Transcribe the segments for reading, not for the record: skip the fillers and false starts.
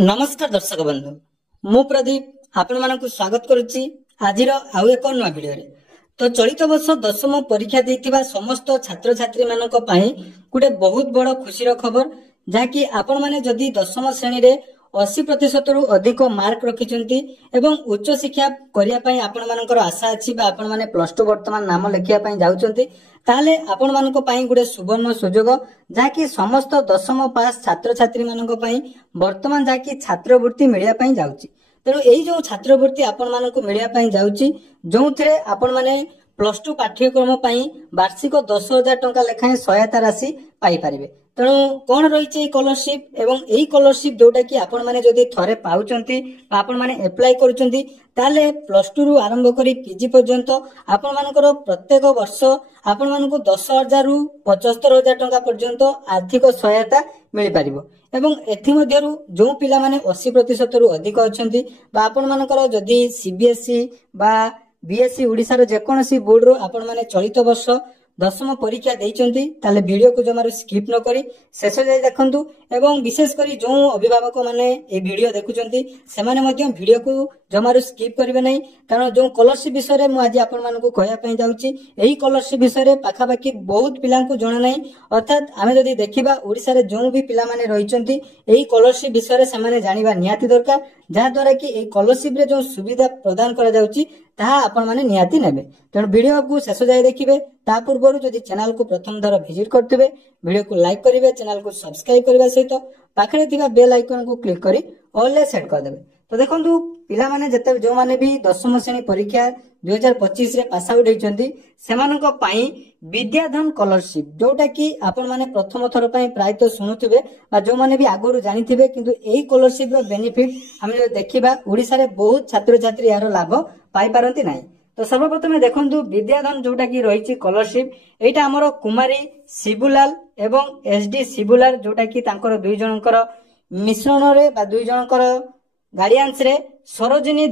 नमस्कार दर्शक बंधु मु प्रदीप आपण मानक स्वागत करुच्ची आज आउ एक नुआ भिडियो रे। तो चलित वर्ष दशम परीक्षा देइथिबा समस्त छात्र छात्री मानक पई गुटे बहुत बड़ खुशीर खबर जाकि आपण माने जदि दशम श्रेणी रे 80% रु अधिक मार्क रखिचंती एवं उच्च शिक्षा करिया पई आपण मानकर आशा अछि बा आपण माने प्लस 2 वर्तमान नाम लेखिया पई जाउचंती ताले आपण मानक पई गुटे सुवर्ण सुजोग जाकि समस्त दशम पास छात्र छात्री मानक पई वर्तमान जाकि छात्रवृत्ति मिलिया पई जाउची। तेणु एई जो छात्रवृत्ति आपण मानक मिलिया पई जाउची जोंथरे आपण माने प्लस 2 पाठ्यक्रम पई वार्षिक 10,000 टंका लेखाएं सहायता राशि पाई परिबे। तेणु कौन रही स्कॉलरशिप एवं एई स्कॉलरशिप जोटा कि आपण माने जदि थरे पाउचंती आपण माने अप्लाई करूचंती ताले प्लस 2 रु आरंभ करी पीजी पर्यंत आपण मानकर प्रत्येक वर्ष आपण मानकु 10,000 रु 75,000 टंका पर्यंत आर्थिक सहायता मिल पारिबो। एवं एथि मध्यरु जो पिला माने 80% रु अधिक अछंती बा आपण मानकर जदि सीबीएसई बा बीएसई ओडिसा रो जेकोनसी बोर्ड रो आपण माने चलित वर्ष दशम परीक्षा देइचंती ताले वीडियो को जमारू स्किप न करी शेष जाय देखंतु एवं विशेष करी जो अभिभावक माने ए वीडियो देखुचंती से माने मध्य वीडियो को जमारू स्किप करिवे नै कारण जो स्कॉलरशिप विषय रे मु आज आपण मानकु कहया पई जाउची एही स्कॉलरशिप विषय रे पाखा पाखी बहुत पिलां को जणा नै अर्थात आमे जदी देखिबा ओडिसा रे जो भी पिला माने रहिचंती एही स्कॉलरशिप विषय रे से माने जानिबा नियाती दरकार जहा द्वारा कि ए स्कॉलरशिप रे जो सुविधा प्रदान करा जाउची ताहा आपण माने नियाती नेबे। तेणु वीडियो को शेष जाय देखिबे ता पूर्व जदि चैनल को प्रथम थर विजिट करथिबे वीडियो को लाइक करिवे चैनल को सब्सक्राइब करबा सहित पाखरे थिबा बेल आइकन को क्लिक करी ऑल ले सेट कर देबे। तो देखंतु पिला माने जते जो माने भी दशम श्रेणी परीक्षा 2025 रे पास आउट होइचंती सेमानक पई विद्याधन स्कॉलरशिप जोटा कि आपण माने प्रथम थर पई प्रायत सुनुथिबे बा जो माने भी आगरु जानिथिबे किंतु एही स्कॉलरशिप रो बेनिफिट हम जो देखिबा ओडिसा रे बहुत छात्र छात्री यार लाभ पाई पारंती नाही। तो सर्वप्रथम देखंतु विद्याधन जोटा कि रहिची स्कॉलरशिप एटा हमर कुमारी शिबुलाल एवं एसडी शिबुलाल जोटा कि तांकर दुई जनकर मिश्रण रे बा दुई जनकर गार्डियंस रे सरोजिनी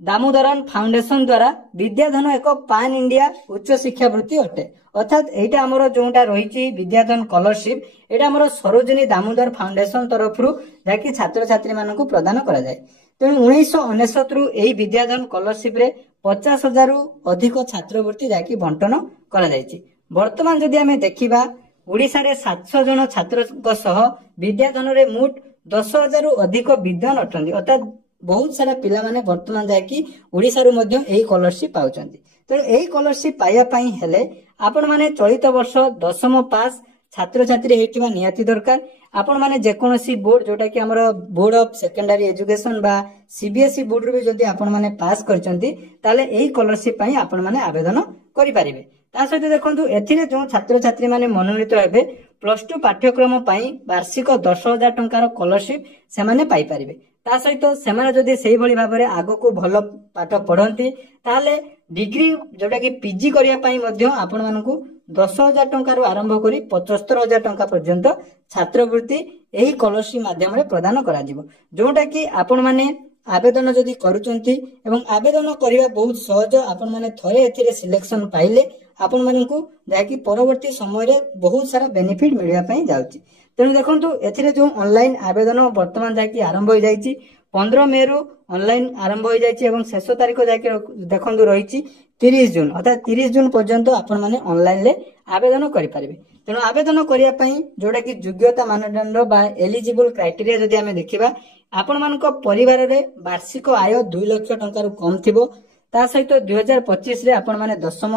दामोदरन फाउंडेशन द्वारा विद्याधन एक पान इंडिया उच्च शिक्षा वृत्ति अटे। अर्थात एटा हमर जोटा रहिची विद्याधन स्कॉलरशिप एटा हमर सरोजिनी दामोदर फाउंडेशन तरफ रु जाकि छात्र छात्री मानकु प्रदान करा जाय। तेणु 1999 रु एही विद्याधन स्कॉलरशिप रे 50,000 रु अधिक छात्रवृत्ति जाकि बंटन करा जायछि। वर्तमान जदि हमें देखिबा ओडिसा रे 700 जन छात्रक सह विद्याधन रे मोट 10,000 रु अधिक विद्वान अटंदी अर्थात बहुत सारा पिला माने वर्तमान जाकि ओडिसा रो मध्य एही स्कॉलरशिप पाउचंदी। तेणु एही स्कॉलरशिप पाइया पई हेले आपण माने चलित वर्ष दशम पास छात्र छात्री हेटिबा नियाती दरकार। आपण माने जेकोनसी बोर्ड जोटा कि हमर बोर्ड ऑफ सेकेंडरी एजुकेशन बा सीबीएसई बोर्ड रो भी जदि आपण माने पास करचंती ताले एही स्कॉलरशिप पई आपण माने आवेदन करि पारिबे। ता सहित देखंतु एथिरे जो छात्र छात्री माने मनोनीत हेबे प्लस 2 पाठ्यक्रम पई वार्षिक 10,000 टंकार स्कॉलरशिप से माने पाई पारिबे। ता सहित से माने जदि सेही भली भाबरे आगो को भलो पाठ पढंती ताले डिग्री जोटा कि पीजी करिया पई मध्य आपण मानकु 10,000 टंकार आरंभ करी 75,000 टंका पर्यंत छात्रवृत्ति एही स्कॉलरशिप माध्यम रे प्रदान करा जिवो जोटा कि आपण माने आवेदन जदि करूचंती एवं आवेदन करिवा बहुत सहज आपण माने थरे एथिरे सिलेक्शन पाइले आपण मानकु जाकि परवर्ती समय रे बहुत सारा बेनिफिट मिलिया पई जाउची। तेणु देखंतु एथिरे जो ऑनलाइन आवेदन वर्तमान जाकि आरंभ हो जाईची 15 मे रु ऑनलाइन आरंभ हो जाईची एवं शेष तारीख जाकि देखंतु रहिची 30 जून अर्थात 30 जून पर्यंत आपण माने ऑनलाइन ले आवेदन करि परिबे। तेणु आवेदन करिया पई जोटा कि योग्यता मानदंड बा एलिजिबल क्राइटेरिया जदि हमें देखिबा आपण मानक परिवार रे वार्षिक आय 2 लाख टंका रु कम थिबो ता सहित 2025 रे आपण माने दशम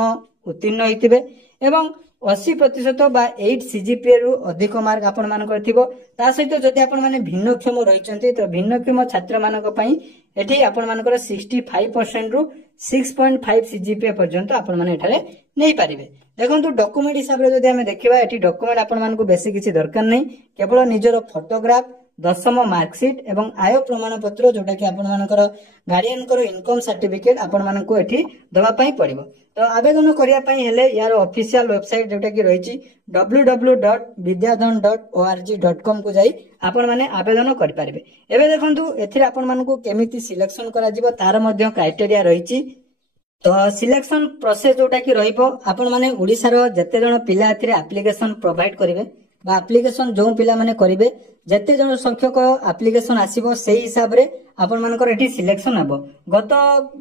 उत्तीर्ण होइतिबे एवं 80% बा 8 सीजीपीए रु अधिक मार्क आपण मानकर थिबो ता सहित जदि आपण माने भिन्नक्षम रहिचंती तो भिन्नक्षम छात्र मानक पई एठी आपण मानकर 65% रु 6.5 सीजीपीए पर्यंत आपण माने एठारे नै पारिबे। देखंतु डॉक्यूमेंट हिसाब रे जदि हमें देखिबा एठी डॉक्यूमेंट आपण मानकु बेसी किछि दरकार नै केवल निजर फोटोग्राफ दशम मार्कशीट एवं आय प्रमाण पत्र जोटा कि आपण मानकर गार्डियन कर इनकम सर्टिफिकेट आपण मानकु एठी दबा पई पड़िबो। तो आवेदन करिया पई हेले यार ऑफिशियल वेबसाइट जोटा कि रहिछि www.vidyadhan.org.com को जाई आपण माने आवेदन करि पारिबे। एबे देखंतु एथिरे आपण मानकु केमिति सिलेक्शन करा जिवो तार मध्य क्राइटेरिया रहिछि। तो सिलेक्शन प्रोसेस जोटा कि रहिबो आपण माने ओडिसा रो जते जण पिला एथिरे एप्लीकेशन प्रोवाइड करिवे बा एप्लिकेशन जो पिला माने करिवे जते जन संख्यक एप्लिकेशन आसीबो सेही हिसाब रे आपण मानकर एठी सिलेक्शन हबो। गत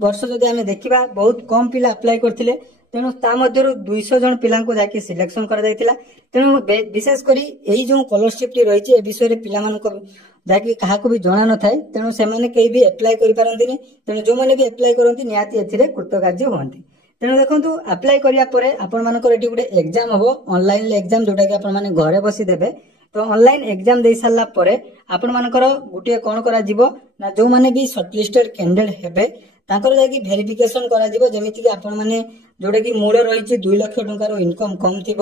वर्ष जदि आमे देखिबा बहुत कम पिला अप्लाई करथिले तेणु ता मध्यरु 200 जन पिला को जाके सिलेक्शन कर जायतिला। तेणु विशेष करी एई जो स्कॉलरशिप टी रहिछि ए विषय रे पिला मानको जाके काहा को भी जणा न थाए तेणु से माने केही भी अप्लाई करि पारंतिनी। तेणु जो माने भी अप्लाई करंती नियाती एथिरे कृतकार्य होंती। तेणु देखंतु अप्लाई करिया परे आपण मानकर एठी गुटे एग्जाम हबो ऑनलाइन एग्जाम जोटा कि आपण माने घरे बसी देबे। तो ऑनलाइन एग्जाम दे सारला परे आपण मानकर गुटे कोन करा जिवो ना जो माने भी शॉर्टलिस्टेड कैंडिडेट हेबे ताकर जाकी वेरिफिकेशन करा जिवो जेमिति कि आपण माने जोटा कि मूल रही 2 लाख टंकार इनकम कम थी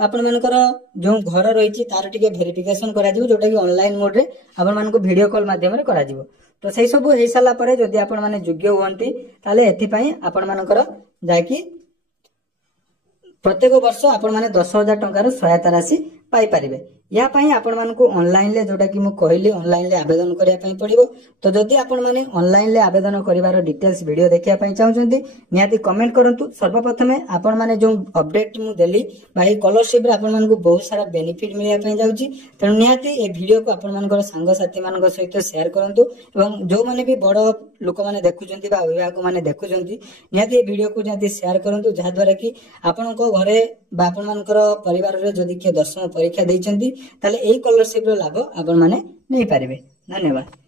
आपण मानकर जो घर रही तार टिके वेरिफिकेशन करा जिवो जोटा कि ऑनलाइन मोड रे आपण मानको वीडियो कॉल माध्यम रे करा जिवो। तो सही सब हे साला परे जदि आपण माने योग्य होंती ताले एथि पई आपण मानकर जाकी प्रत्येक वर्ष आपण माने 10,000 टंकार सहायता राशि पाई परिबे। या पई आपण मानको ऑनलाइन ले जोटा कि मु कहली ऑनलाइन ले आवेदन करिया पई पड़िबो। तो जदि आपण माने ऑनलाइन ले आवेदन करिवार डिटेल्स वीडियो देखिया पई चाहउछंती नियाती कमेंट करंतु। सर्वप्रथमे आपण माने जो अपडेट मु देली भाई स्कॉलरशिप रे आपण मानको बहुत सारा बेनिफिट मिलिया पई जाउची। तेनु नियाती ए वीडियो को आपण मानकर संग साथी मानक सहित शेयर करंतु एवं जो माने भी बड़ लोक माने देखुचंती बा अभिभावक माने देखुचंती नियाती ए वीडियो को जाती शेयर करंतु जहा द्वारा कि आपनको घरे बा आपण मानकर परिवार रे जदि के 10वीं परीक्षा दैचंती ताले एई स्कॉलरशिप रो लाभ आपण माने नै पारिबे। धन्यवाद।